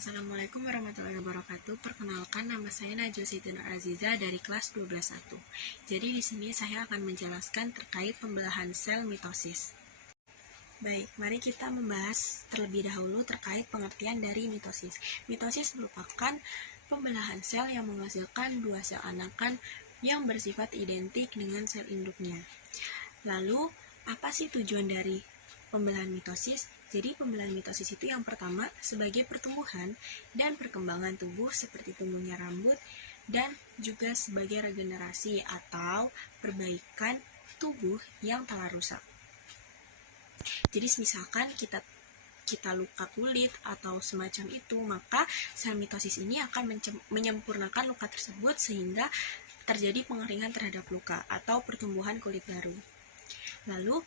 Assalamualaikum warahmatullahi wabarakatuh. Perkenalkan, nama saya Najwa Siti Nur Aziza dari kelas 12.1. Jadi di sini saya akan menjelaskan terkait pembelahan sel mitosis. Baik, mari kita membahas terlebih dahulu terkait pengertian dari mitosis. Mitosis merupakan pembelahan sel yang menghasilkan dua sel anakan yang bersifat identik dengan sel induknya. Lalu, apa sih tujuan dari pembelahan mitosis? Jadi pembelahan mitosis itu yang pertama sebagai pertumbuhan dan perkembangan tubuh seperti tumbuhnya rambut, dan juga sebagai regenerasi atau perbaikan tubuh yang telah rusak. Jadi misalkan kita luka kulit atau semacam itu, maka sel mitosis ini akan menyempurnakan luka tersebut sehingga terjadi pengeringan terhadap luka atau pertumbuhan kulit baru. Lalu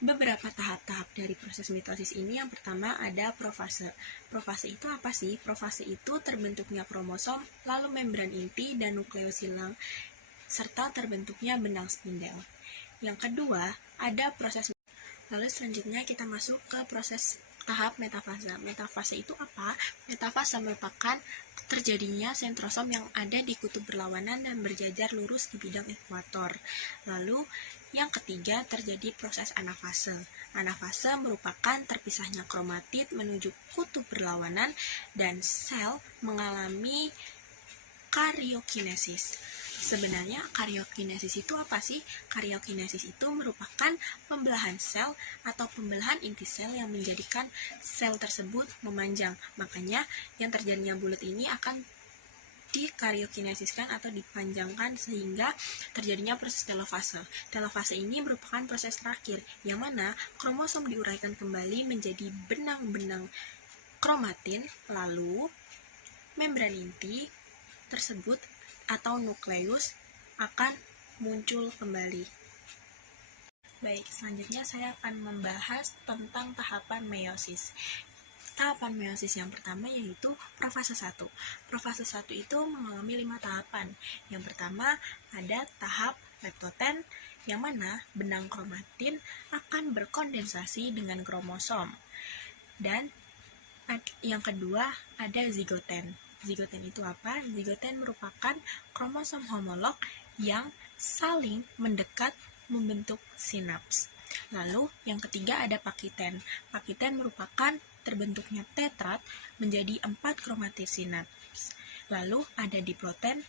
beberapa tahap-tahap dari proses mitosis ini, yang pertama ada profase. Profase itu apa sih? Profase itu terbentuknya kromosom, lalu membran inti dan nukleus silang, serta terbentuknya benang spindel. Yang kedua ada proses. Lalu selanjutnya kita masuk ke proses tahap metafase. Metafase itu apa? Metafase merupakan terjadinya sentrosom yang ada di kutub berlawanan dan berjajar lurus di bidang ekuator. Lalu yang ketiga terjadi proses anafase. Anafase merupakan terpisahnya kromatid menuju kutub berlawanan dan sel mengalami karyokinesis. Sebenarnya karyokinesis itu apa sih? Karyokinesis itu merupakan pembelahan sel atau pembelahan inti sel yang menjadikan sel tersebut memanjang. Makanya yang terjadinya bulat ini akan dikaryokinesiskan atau dipanjangkan sehingga terjadinya proses telofase. Telofase ini merupakan proses terakhir yang mana kromosom diuraikan kembali menjadi benang-benang kromatin, lalu membran inti tersebut atau nukleus akan muncul kembali. Baik, selanjutnya saya akan membahas tentang tahapan meiosis. Tahapan meiosis yang pertama yaitu profase 1. Profase 1 itu mengalami 5 tahapan. Yang pertama ada tahap leptoten, yang mana benang kromatin akan berkondensasi dengan kromosom. Dan yang kedua ada zigoten. Zigoten itu apa? Zigoten merupakan kromosom homolog yang saling mendekat membentuk sinaps. Lalu yang ketiga ada pakiten. Pakiten merupakan terbentuknya tetrat menjadi 4 kromatid sinaps. Lalu ada diploten.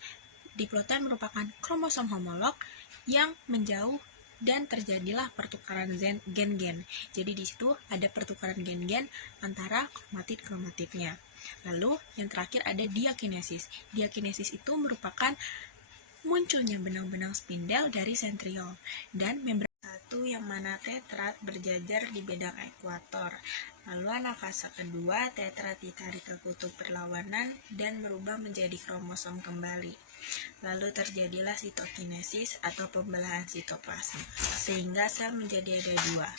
Diploten merupakan kromosom homolog yang menjauh dan terjadilah pertukaran gen-gen. Jadi di situ ada pertukaran gen-gen antara kromatid-kromatidnya. Lalu yang terakhir ada diakinesis. Diakinesis itu merupakan munculnya benang-benang spindel dari sentriol dan membran satu yang mana tetrat berjajar di bidang ekuator. Lalu anafase kedua, tetrat ditarik ke kutub berlawanan dan berubah menjadi kromosom kembali. Lalu terjadilah sitokinesis atau pembelahan sitoplasma sehingga sel menjadi ada dua.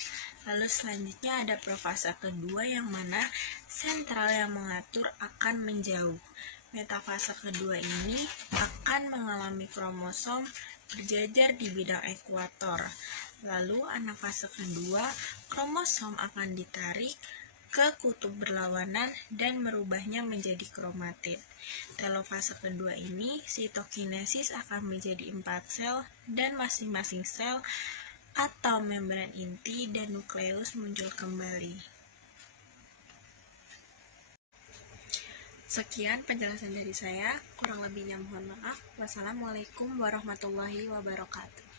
Lalu selanjutnya ada profase kedua yang mana sentral yang mengatur akan menjauh. Metafase kedua ini akan mengalami kromosom berjajar di bidang ekuator. Lalu anafase kedua, kromosom akan ditarik ke kutub berlawanan dan merubahnya menjadi kromatid. Telofase kedua ini, sitokinesis akan menjadi 4 sel dan masing-masing sel atau membran inti dan nukleus muncul kembali. Sekian penjelasan dari saya, kurang lebihnya mohon maaf. Wassalamualaikum warahmatullahi wabarakatuh.